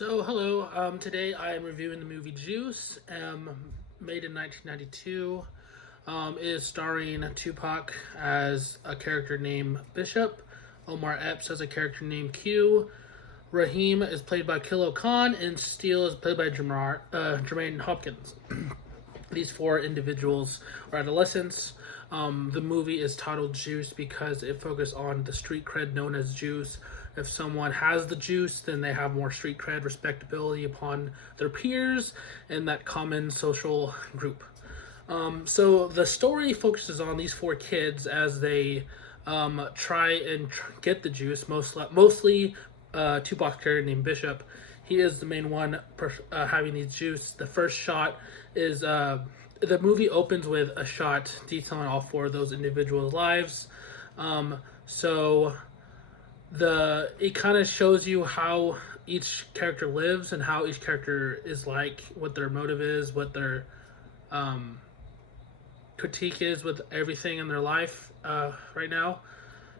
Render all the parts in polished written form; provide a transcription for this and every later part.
Hello. Today I am reviewing the movie Juice, made in 1992. It is starring Tupac as a character named Bishop, Omar Epps as a character named Q, Raheem is played by Kilo Khan, and Steele is played by Jermaine Hopkins. These four individuals are adolescents. The movie is titled Juice because it focuses on the street cred known as juice. If someone has the juice, then they have more street cred, respectability upon their peers in that common social group. So the story focuses on these four kids as they try and get the juice. Mostly Tupac's character named Bishop. He is the main one having these juice. The first shot is the movie opens with a shot detailing all four of those individuals' lives. So it kind of shows you how each character lives and how each character is like, what their motive is, what their critique is with everything in their life right now.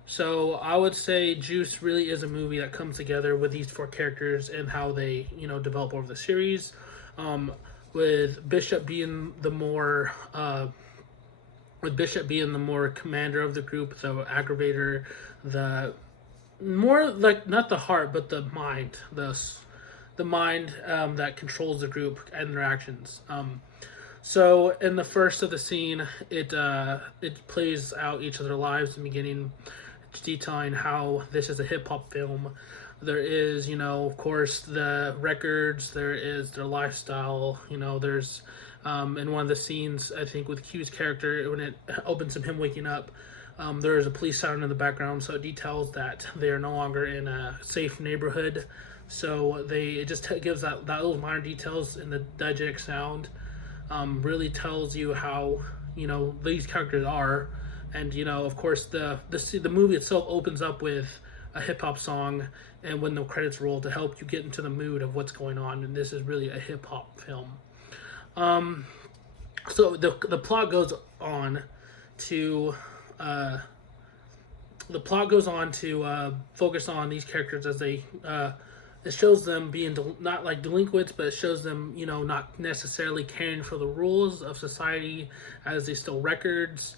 So I would say Juice really is a movie that comes together with these four characters and how they, develop over the series. With Bishop being the more commander of the group, the aggravator, the more like not the heart but the mind, the mind that controls the group and their actions. So in the first of the scene, it plays out each of their lives in the beginning, detailing how this is a hip hop film. There is, of course, the records. There is their lifestyle. There's in one of the scenes, I think, with Q's character, when it opens him waking up, there is a police siren in the background, so it details that they are no longer in a safe neighborhood. So it just gives that little minor details in the diegetic sound. Really tells you how these characters are, and of course the movie itself opens up with a hip hop song, and when the credits roll to help you get into the mood of what's going on. And this is really a hip hop film. So the plot goes on to focus on these characters as they it shows them being not like delinquents, but it shows them not necessarily caring for the rules of society as they steal records.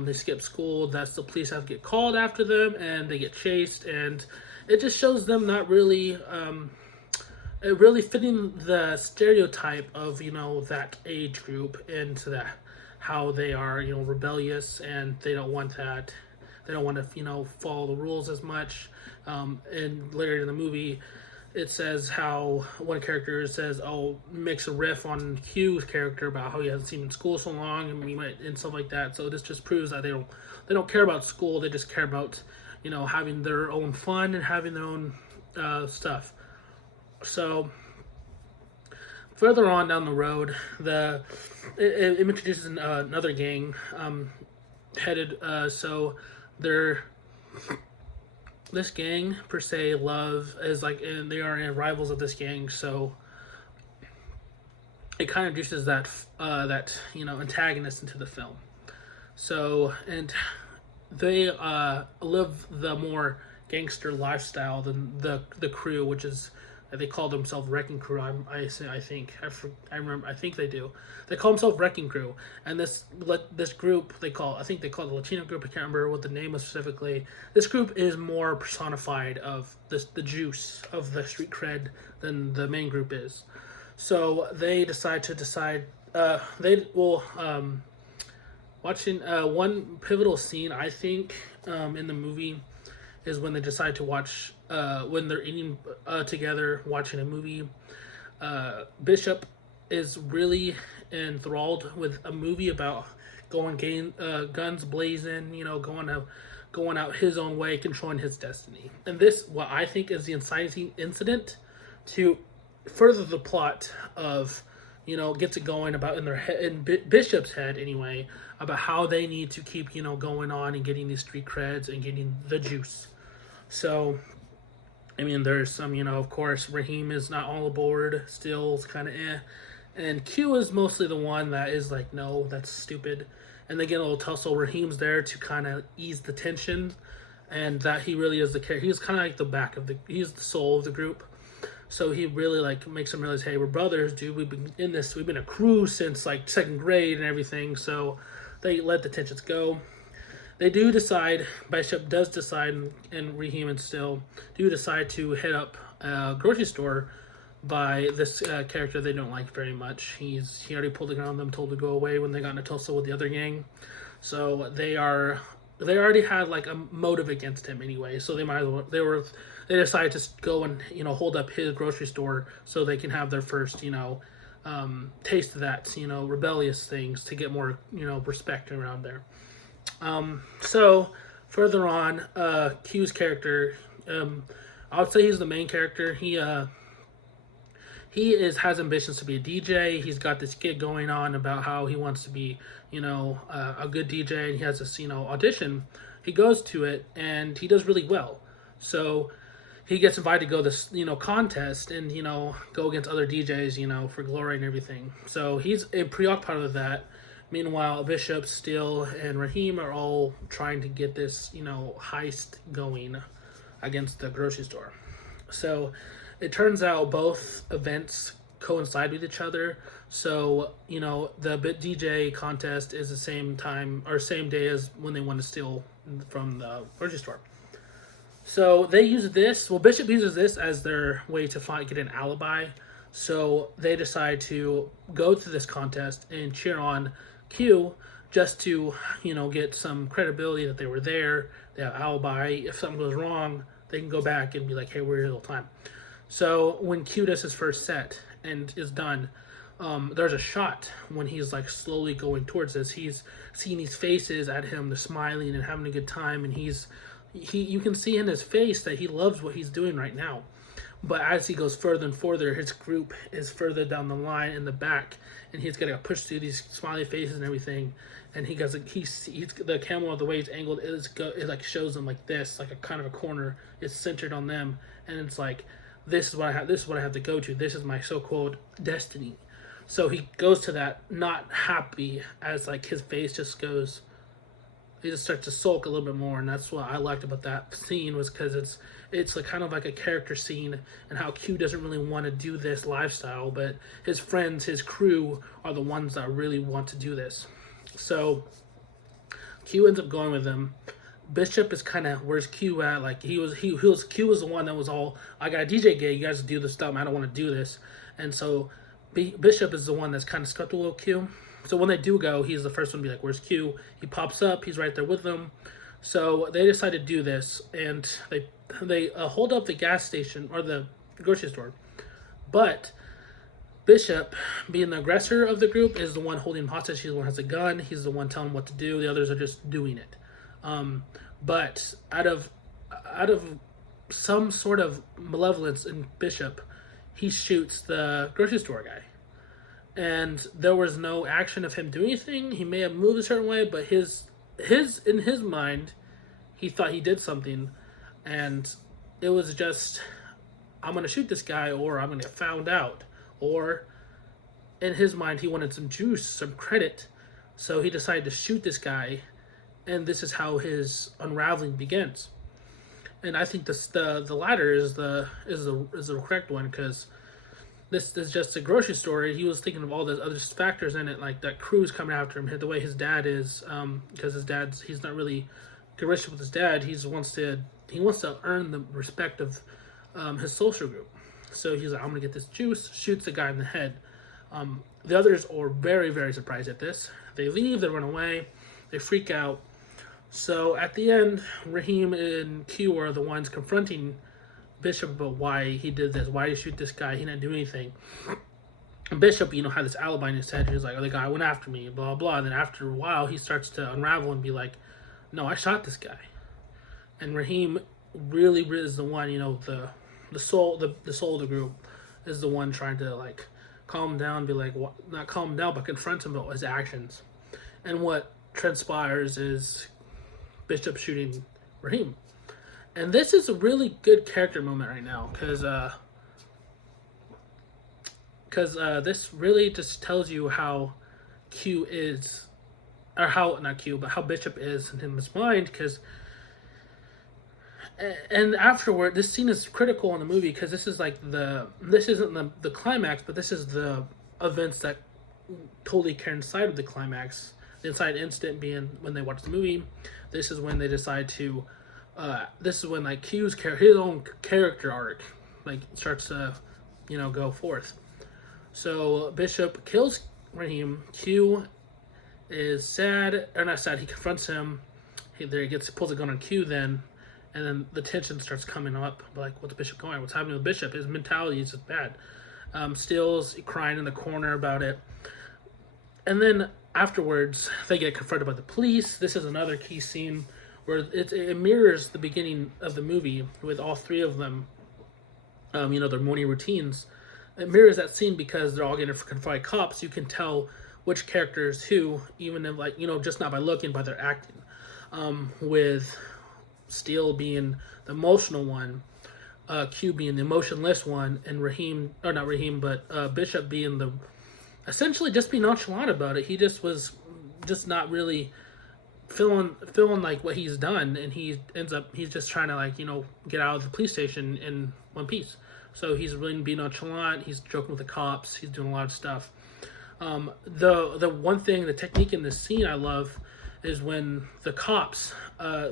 They skip school. That's the police have to get called after them, and they get chased. And it just shows them not really it really fitting the stereotype of that age group into that, how they are rebellious, and they don't want that. They don't want to follow the rules as much. And later in the movie, it says how one character says, makes a riff on Q's character about how he hasn't seen him in school so long, and stuff like that. So this just proves that they don't care about school. They just care about having their own fun and having their own stuff. So further on down the road, it introduces another gang headed. So they're. This gang per se, Love, is like, and they are rivals of this gang, so it kind of introduces that antagonist into the film. So, and they live the more gangster lifestyle than the crew, which is, they call themselves Wrecking Crew. I think they do. They call themselves Wrecking Crew, and this group I think they call it the Latino group. I can't remember what the name was specifically. This group is more personified of the juice of the street cred than the main group is. So they watching one pivotal scene, I think, in the movie is when they decide to watch when they're eating together watching a movie. Bishop is really enthralled with a movie about guns blazing, going out his own way, controlling his destiny. And this, what I think, is the inciting incident to further the plot of gets it going about in Bishop's head anyway, about how they need to keep going on and getting these street creds and getting the juice. So there's some, of course, Raheem is not all aboard, still kind of and Q is mostly the one that is like, no, that's stupid. And they get a little tussle. Raheem's there to kind of ease the tension, and that he really is the character. He's kind of like he's the soul of the group. So he really like makes them realize, hey, we're brothers, dude. We've been a crew since like second grade and everything. So they let the tensions go. They do decide, Bishop does decide, and Raheem and Still do decide to hit up a grocery store by this character they don't like very much. He already pulled the gun on them, told to go away when they got into tussle with the other gang. So they already had like a motive against him anyway. So they might as well they decided to go and hold up his grocery store so they can have their first taste of that rebellious things to get more respect around there. So further on, Q's character, I would say he's the main character. Has ambitions to be a DJ. He's got this gig going on about how he wants to be, a good DJ, and he has this, audition. He goes to it and he does really well. So he gets invited to go to this, contest and, go against other DJs, for glory and everything. So he's preoccupied with that. Meanwhile, Bishop, Still, and Raheem are all trying to get this, heist going against the grocery store. So it turns out both events coincide with each other. So, the Bit DJ contest is the same time or same day as when they want to steal from the grocery store. So they use this. Well, Bishop uses this as their way to get an alibi. So they decide to go to this contest and cheer on Q just to, get some credibility that they were there. They have alibi. If something goes wrong, they can go back and be like, hey, we're here the whole time. So when Q does his first set and is done, there's a shot when he's like slowly going towards this. He's seeing these faces at him, they're smiling and having a good time, and you can see in his face that he loves what he's doing right now. But as he goes further and further, his group is further down the line in the back, and he's gonna push through these smiley faces and everything. And he goes like he's the camera, the way it's angled, it like shows them like this, like a kind of a corner. It's centered on them, and it's like, this is what I have. This is what I have to go to. This is my so-called destiny. So he goes to that, not happy, as like his face just goes. He just starts to sulk a little bit more, and that's what I liked about that scene, was because it's like kind of like a character scene, and how Q doesn't really want to do this lifestyle, but his friends, his crew, are the ones that really want to do this. So Q ends up going with them. Bishop is kind of, where's Q at? Like Q was the one that was all, I got a DJ gig, you guys do this stuff, I don't want to do this. And so Bishop is the one that's kind of skeptical of Q. So when they do go, he's the first one to be like, where's Q? He pops up, he's right there with them. So they decide to do this, and they hold up the gas station or the grocery store. But Bishop, being the aggressor of the group, is the one holding hostage. He's the one who has a gun. He's the one telling them what to do. The others are just doing it. But out of some sort of malevolence in Bishop, he shoots the grocery store guy. And there was no action of him doing anything. He may have moved a certain way, but in his mind, he thought he did something, and it was just, I'm gonna shoot this guy, or I'm gonna get found out, or in his mind, he wanted some juice, some credit, so he decided to shoot this guy, and this is how his unraveling begins. And I think the latter is the correct one, because this is just a grocery store. He was thinking of all the other factors in it, like that crew's coming after him, the way his dad is, because he's not really good relationship with his dad. He wants to earn the respect of his social group. So he's like, I'm gonna get this juice. Shoots the guy in the head. The others are very, very surprised at this. They leave. They run away. They freak out. So at the end, Raheem and Q are the ones confronting Bishop about why he did this. Why did he shoot this guy? He didn't do anything. And Bishop, had this alibi in his head. He's like, oh, the guy went after me, blah, blah. And then after a while, he starts to unravel and be like, no, I shot this guy. And Raheem really is the one, the soul of the group is the one trying to like calm him down, be like, not calm him down, but confront him about his actions. And what transpires is Bishop shooting Raheem. And this is a really good character moment right now, because this really just tells you how Q is, or how, not Q, but how Bishop is in his mind, because And afterward, this scene is critical in the movie because this isn't the climax, but this is the events that totally coincide with the climax. The inside instant being when they watch the movie. This is when they decide to. This is when like Q's his own character arc like starts to, go forth. So Bishop kills Raheem. Q is sad, or not sad. He confronts him. He pulls a gun on Q then, and then the tension starts coming up. Like, what's Bishop going? What's happening with Bishop? His mentality is just bad. Steele's crying in the corner about it. And then afterwards, they get confronted by the police. This is another key scene where it mirrors the beginning of the movie with all three of them, their morning routines. It mirrors that scene because they're all getting confronted by cops. You can tell which character is who, even if, just not by looking, by their acting. With Steele being the emotional one, Q being the emotionless one, and Bishop being essentially just being nonchalant about it. He just was just not really feeling like what he's done, and he's just trying to get out of the police station in one piece. So he's really being nonchalant. He's joking with the cops. He's doing a lot of stuff. The one thing, the technique in this scene I love is when the cops,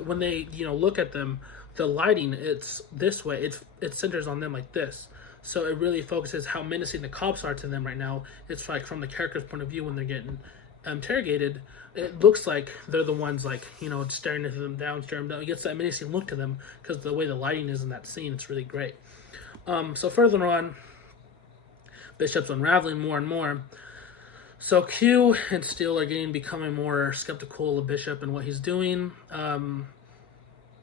when they look at them, the lighting, it's this way. It centers on them like this. So it really focuses how menacing the cops are to them right now. It's like from the character's point of view when they're getting interrogated. It looks like they're the ones staring at them down, staring them down. It gets that menacing look to them because the way the lighting is in that scene, it's really great. So further on, Bishop's unraveling more and more. So Q and Steele are becoming more skeptical of Bishop and what he's doing.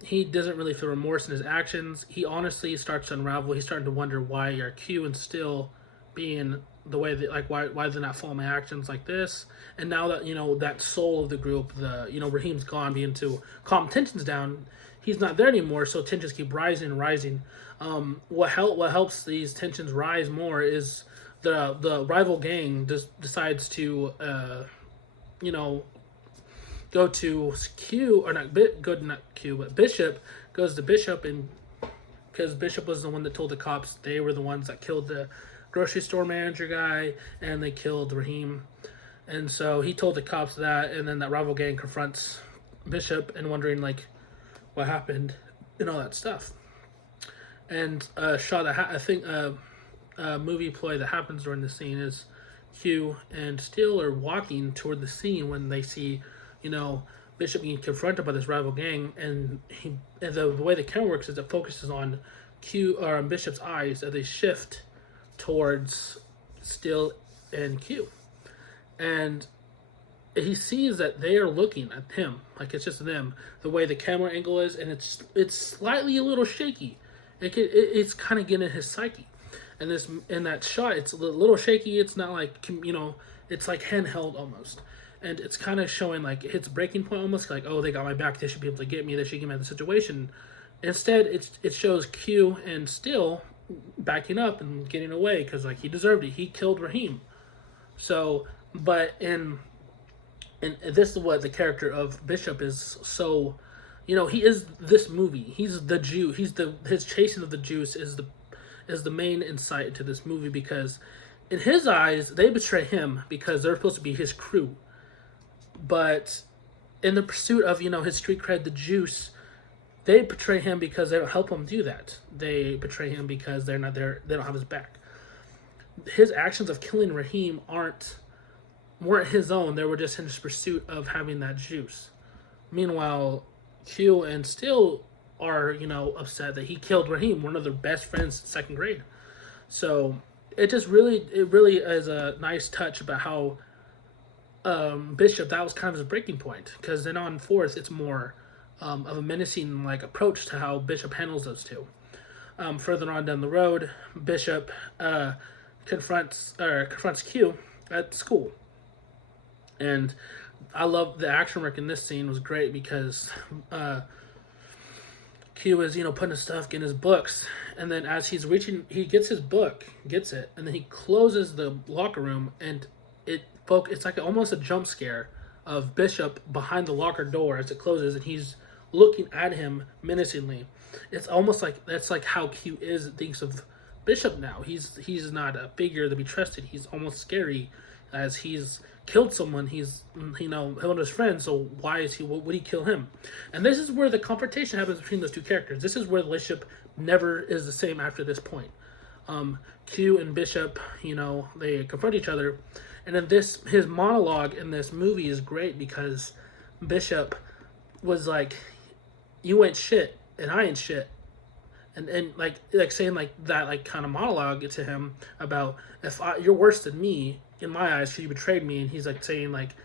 He doesn't really feel remorse in his actions. He honestly starts to unravel. He's starting to wonder why are Q and Steele being the way that, why they're not following my actions like this. And now that that soul of the group, Raheem's gone, being to calm tensions down, he's not there anymore. So tensions keep rising and rising. What helps these tensions rise more is the rival gang decides to go to Q, or not Q, but Bishop goes to Bishop, and because Bishop was the one that told the cops they were the ones that killed the grocery store manager guy, and they killed Raheem, and so he told the cops that, and then that rival gang confronts Bishop and wondering what happened and all that stuff, and shot I think movie ploy that happens during the scene is Q and Steele are walking toward the scene when they see Bishop being confronted by this rival gang, and the way the camera works is it focuses on Bishop's eyes as they shift towards Steele and Q, and he sees that they are looking at him, it's just them. The way the camera angle is, and it's slightly a little shaky. It's kind of getting in his psyche, and in that shot, it's a little shaky. It's not it's like handheld almost. And it's kind of showing its breaking point almost, oh, they got my back, they should be able to get me, they should get me out of the situation. Instead, it shows Q and Steele backing up and getting away because he deserved it. He killed Raheem. So, but in this is what the character of Bishop is. So, he is this movie. He's the Jew. His chasing of the Jews is the main insight into this movie, because in his eyes they betray him because they're supposed to be his crew. But in the pursuit of, his street cred, the juice, they betray him because they don't help him do that. They betray him because they're not there. They don't have his back. His actions of killing Raheem weren't his own. They were just in his pursuit of having that juice. Meanwhile, Q and Steele are, upset that he killed Raheem, one of their best friends in second grade. So it really is a nice touch about how Bishop, that was kind of his breaking point, because then on fourth it's more of a menacing approach to how Bishop handles those two. Further on down the road, Bishop confronts Q at school, and I love the action work in this scene was great because Q is putting his stuff in his books, and then as he's reaching, he gets his book, gets it, and then he closes the locker room, and it's almost a jump scare of Bishop behind the locker door as it closes, and he's looking at him menacingly. it's almost like that's like how Q is thinks of Bishop now. He's not a figure to be trusted. He's almost scary, as he's killed someone. He's killed his friend. So why is he? Would he kill him? And this is where the confrontation happens between those two characters. This is where the relationship never is the same after this point. Q and Bishop, they confront each other, and then his monologue in this movie is great because Bishop was like, "You ain't shit, and I ain't shit," and like saying like that like kind of monologue to him about you're worse than me in my eyes because you betrayed me, and he's like saying like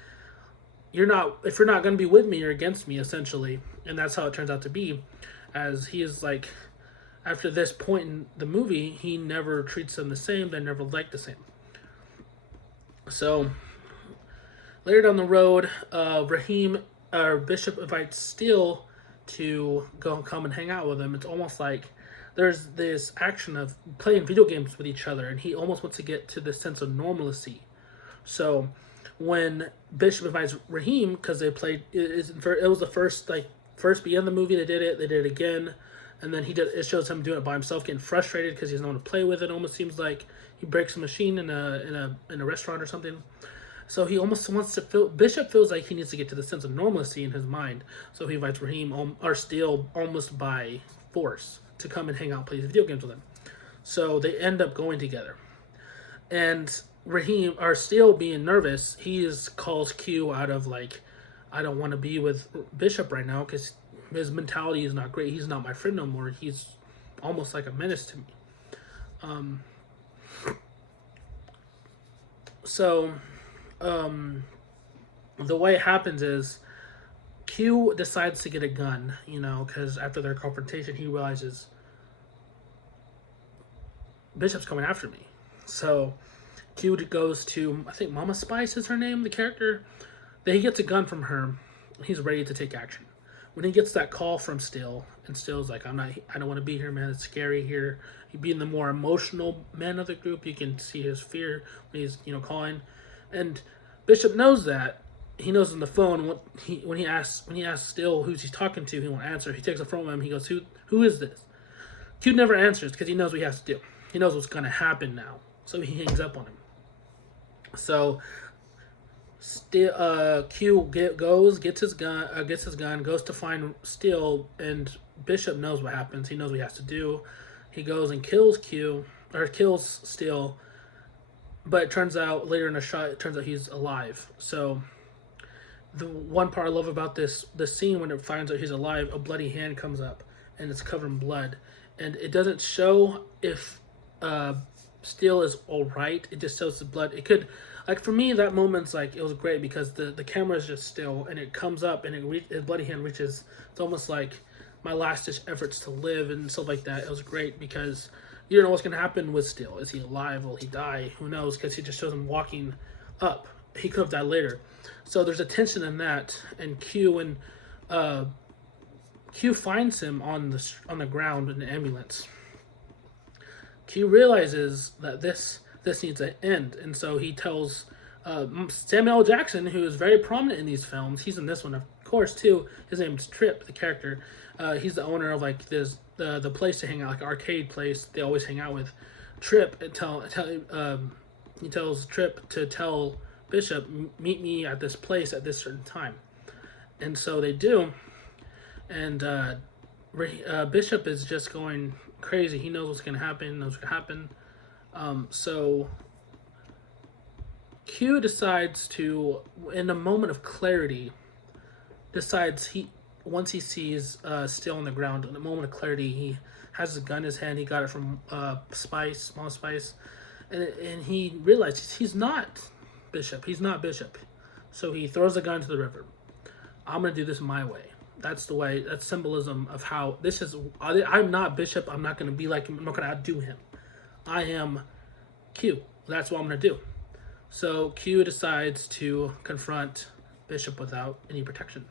if you're not going to be with me, you're against me essentially, and that's how it turns out to be, as he is like. After this point in the movie, he never treats them the same. They never like the same. So later down the road, Bishop invites Steele to come and hang out with him. It's almost like there's this action of playing video games with each other, and he almost wants to get to this sense of normalcy. So when Bishop invites Raheem, because they played, it was the first beginning of the movie. They did it again. And then it shows him doing it by himself, getting frustrated because he doesn't want to play with it. Almost seems like he breaks a machine in a restaurant or something. So he almost wants to feel. Bishop feels like he needs to get to the sense of normalcy in his mind. So he invites Raheem or Steele almost by force to come and hang out, and play video games with him. So they end up going together. And Raheem or Steele, being nervous, calls Q out of like, I don't want to be with Bishop right now because his mentality is not great. He's not my friend no more. He's almost like a menace to me. The way it happens is Q decides to get a gun, because after their confrontation, he realizes Bishop's coming after me. So Q goes to, I think Mama Spice is her name, the character. Then he gets a gun from her. He's ready to take action. When he gets that call from Steele, and Steele's like, I don't want to be here, man. It's scary here. He being the more emotional man of the group, you can see his fear when he's, calling. And Bishop knows that. He knows on the phone when he asks Steele who's he talking to, he won't answer. He takes it from him. He goes, who is this? Q never answers because he knows what he has to do. He knows what's going to happen now. So he hangs up on him. So Q gets his gun, goes to find Steele, and Bishop knows what happens. He knows what he has to do. He goes and kills Steele, but it turns out later in the shot, he's alive. So the one part I love about the scene when it finds out he's alive, a bloody hand comes up and it's covered in blood, and it doesn't show if Steele is all right. It just shows the blood. It could. Like, for me, that moment's, like, it was great because the camera is just still, and it comes up, and his bloody hand reaches, it's almost like my last-ditch efforts to live and stuff like that. It was great because you don't know what's going to happen with Steele. Is he alive? Will he die? Who knows? Because he just shows him walking up. He could have died later. So there's a tension in that, and Q finds him on the ground in the ambulance. Q realizes that this needs an end, and so he tells Samuel L. Jackson, who is very prominent in these films. He's in this one, of course, too. His name's Trip, the character. He's the owner of like this the place to hang out, like an arcade place they always hang out with. Trip he tells Trip to tell Bishop, meet me at this place at this certain time, and so they do. And Bishop is just going crazy. He knows what's going to happen. So Q decides to, in a moment of clarity, once he sees Steele on the ground, in a moment of clarity, he has his gun in his hand. He got it from Small Spice, and he realizes he's not Bishop. He's not Bishop. So he throws the gun into the river. I'm going to do this my way. That's the way. That's symbolism of how this is. I'm not Bishop. I'm not going to be like him. I'm not going to outdo him. I am Q. That's what I'm going to do. So Q decides to confront Bishop without any protection.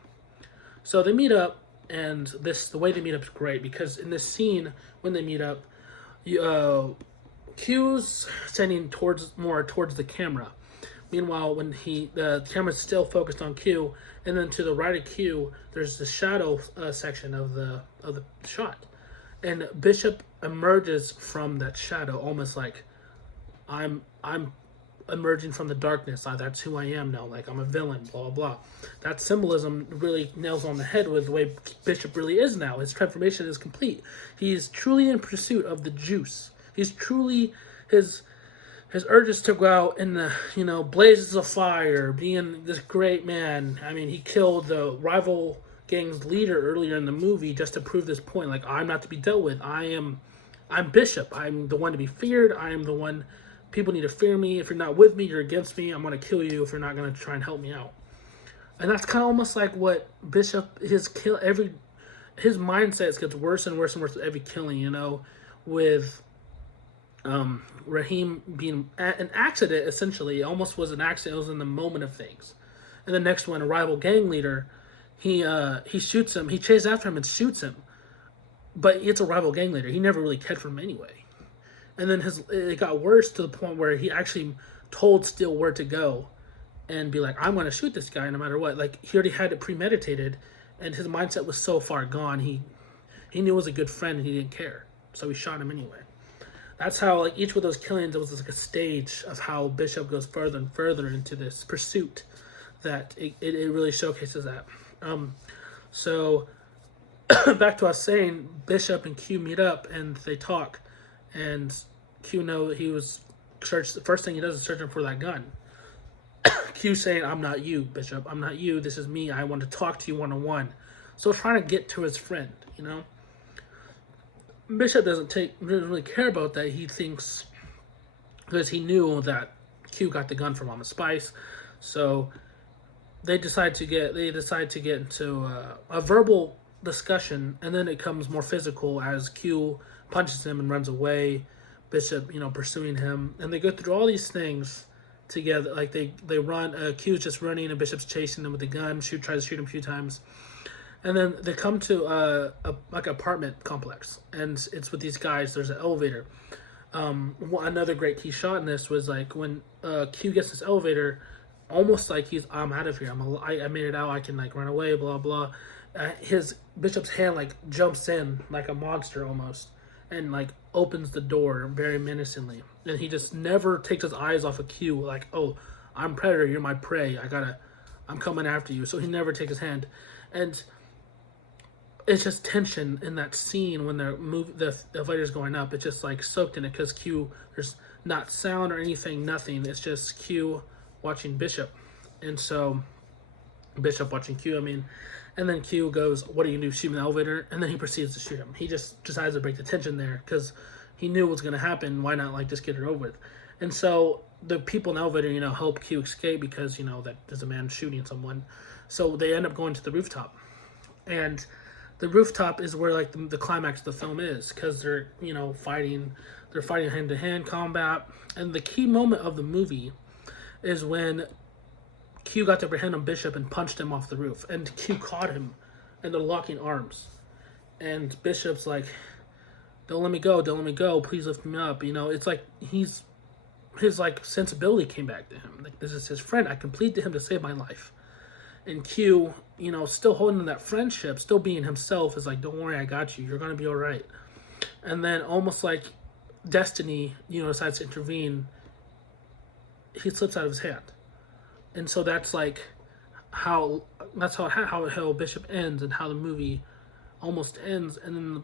So they meet up, and the way they meet up is great because in this scene when they meet up, Q's standing more towards the camera. Meanwhile, when the camera's still focused on Q, and then to the right of Q, there's the shadow section of the shot. and Bishop emerges from that shadow, almost like I'm emerging from the darkness. That's who I am now. Like I'm a villain. Blah blah blah. That symbolism really nails on the head with the way Bishop really is now. His transformation is complete. He is truly in pursuit of the juice. He's truly his urges to go out in the blazes of fire, being this great man. I mean, he killed the rival gang's leader earlier in the movie just to prove this point. Like, I'm not to be dealt with. I'm Bishop. I'm the one to be feared. I am the one. People need to fear me. If you're not with me, you're against me. I'm going to kill you if you're not going to try and help me out. And that's kind of almost like what Bishop, his mindset gets worse and worse and worse with every killing, with Raheem being an accident, essentially. It almost was an accident. It was in the moment of things. And the next one, a rival gang leader, he shoots him. He chases after him and shoots him. But it's a rival gang leader. He never really cared for him anyway. And then it got worse to the point where he actually told Steel where to go and be like, I'm going to shoot this guy no matter what. Like, he already had it premeditated, and his mindset was so far gone. He knew it was a good friend, and he didn't care. So he shot him anyway. That's how, like, each of those killings, it was like a stage of how Bishop goes further and further into this pursuit that it really showcases that. So, back to us saying, Bishop and Q meet up, and they talk. And Q the first thing he does is searching for that gun. Q saying, I'm not you, Bishop. I'm not you. This is me. I want to talk to you one-on-one. So trying to get to his friend, Bishop doesn't really care about that. He thinks, because he knew that Q got the gun from Mama Spice. So they decide to get into a verbal discussion, and then it becomes more physical as Q punches him and runs away. Bishop, pursuing him, and they go through all these things together. Like they run. Q's just running, and Bishop's chasing him with a gun. Tries to shoot him a few times, and then they come to a apartment complex, and it's with these guys. There's an elevator. Another great key shot in this was like when Q gets this elevator, almost like I'm out of here. I made it out. I can like run away. Blah blah. His Bishop's hand like jumps in like a monster almost, and like opens the door very menacingly. And he just never takes his eyes off of Q. Like, oh, I'm Predator. You're my prey. I'm coming after you. So he never takes his hand, and it's just tension in that scene when the elevator's going up. It's just like soaked in it because Q. There's not sound or anything. Nothing. It's just Q watching Bishop, and so Bishop watching Q. I mean. And then Q goes, what do you do, shoot him in the elevator? And then he proceeds to shoot him. He just decides to break the tension there because he knew what was going to happen. Why not, like, just get it over with? And so the people in the elevator, help Q escape because, that there's a man shooting someone. So they end up going to the rooftop. And the rooftop is where, like, the climax of the film is because they're, fighting. They're fighting hand-to-hand combat. And the key moment of the movie is when Q got the upper hand on Bishop and punched him off the roof. And Q caught him, and they're locking arms. And Bishop's like, don't let me go, please lift me up. It's like his like sensibility came back to him. Like, this is his friend. I can plead to him to save my life. And Q, still holding that friendship, still being himself, is like, don't worry, I got you. You're going to be all right. And then almost like destiny, decides to intervene. He slips out of his hand. And so that's like how Bishop ends and how the movie almost ends. And then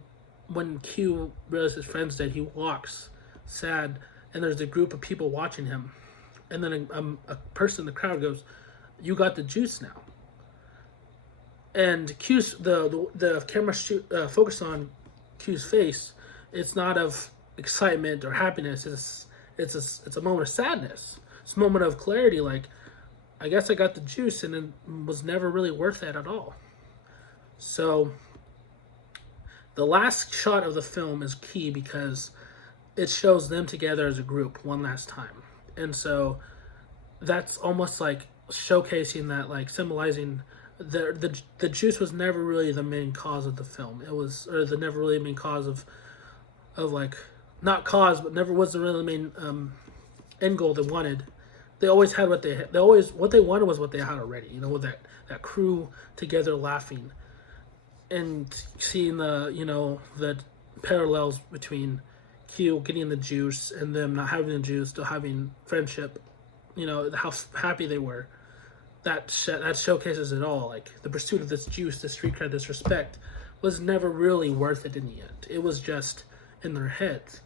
when Q realizes his friend's dead, he walks sad, and there's a group of people watching him. And then a person in the crowd goes, "You got the juice now." And Q's the camera focused on Q's face. It's not of excitement or happiness. It's a moment of sadness. It's a moment of clarity, like, I guess I got the juice, and it was never really worth it at all. So the last shot of the film is key because it shows them together as a group one last time. And so that's almost like showcasing that, like symbolizing the juice was never really the main cause of the film. It was, or the never really main cause of like, not cause, but never was the really main end goal they wanted. They always had what they wanted was what they had already. With that crew together laughing, and seeing the parallels between Q getting the juice and them not having the juice, still having friendship. You know how happy they were. That showcases it all. Like the pursuit of this juice, this street cred, this respect, was never really worth it in the end. It was just in their heads.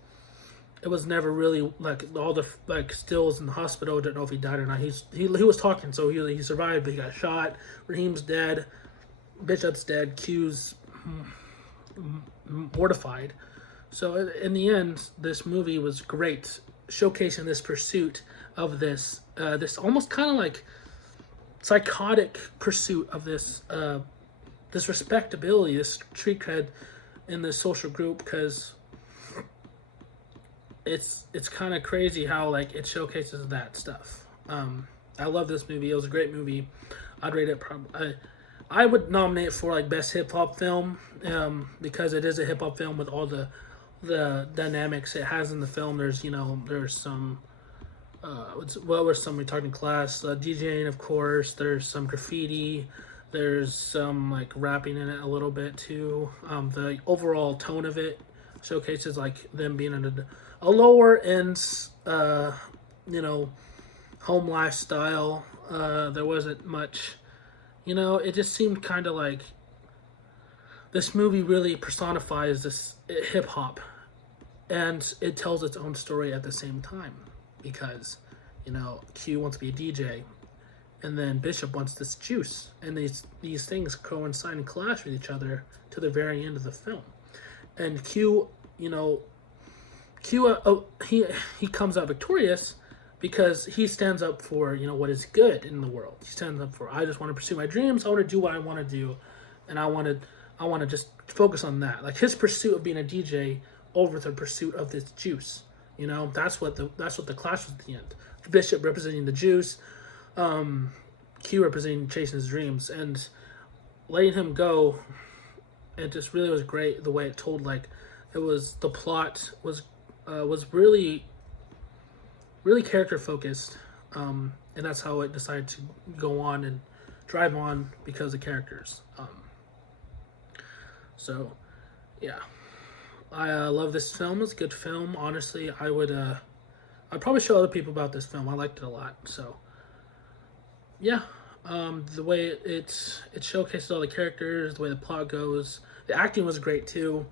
It was never really like all the like stills in the hospital. Don't know if he died or not. He was talking, so he survived, but he got shot. Raheem's dead. Bishop's dead. Q's mortified. So in the end, this movie was great, showcasing this pursuit of this almost kind of like psychotic pursuit of this respectability, this street cred in this social group, because it's kind of crazy how like it showcases that stuff. I love this movie. It was a great movie. I'd rate it probably. I would nominate for like best hip hop film, because it is a hip hop film with all the dynamics it has in the film. There's there's some what were some we talked in class, DJing, of course. There's some graffiti. There's some like rapping in it a little bit too. The overall tone of it showcases like them being in a lower end, home lifestyle. There wasn't much, it just seemed kind of like this movie really personifies this hip hop, and it tells its own story at the same time, because Q wants to be a DJ, and then Bishop wants this juice, and these things coincide and clash with each other to the very end of the film. And Q he comes out victorious because he stands up for what is good in the world. He stands up for, I just want to pursue my dreams. I want to do what I want to do, and I want to just focus on that. Like his pursuit of being a DJ over the pursuit of this juice. That's what the clash was at the end. Bishop representing the juice, Q representing chasing his dreams, and letting him go. It just really was great the way it told. Like the plot was really character focused, and that's how it decided to go on and drive on, because of characters. So yeah, I love this film. It's a good film. Honestly, I'd probably show other people about this film. I liked it a lot. So yeah, the way it showcases all the characters, the way the plot goes, the acting was great too.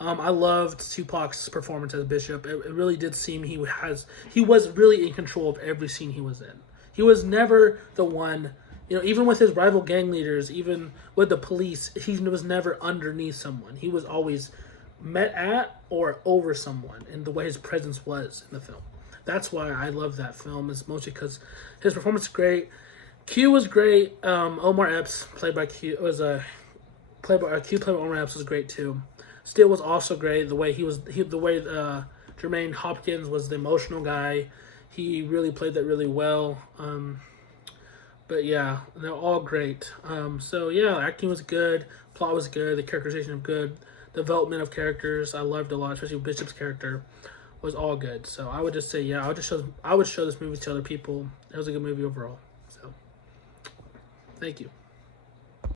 I loved Tupac's performance as Bishop. It really did seem he was really in control of every scene he was in. He was never the one, even with his rival gang leaders, even with the police, he was never underneath someone. He was always met at or over someone, and the way his presence was in the film. That's why I love that film, is mostly because his performance is great. Q was great. Omar Epps, played by Q, played by Omar Epps, was great too. Still was also great. The way Jermaine Hopkins was the emotional guy. He really played that really well. But yeah, they're all great. So yeah, acting was good, plot was good, the characterization was good, development of characters I loved a lot, especially Bishop's character was all good. So I would just say, yeah, I would show this movie to other people. It was a good movie overall. So thank you.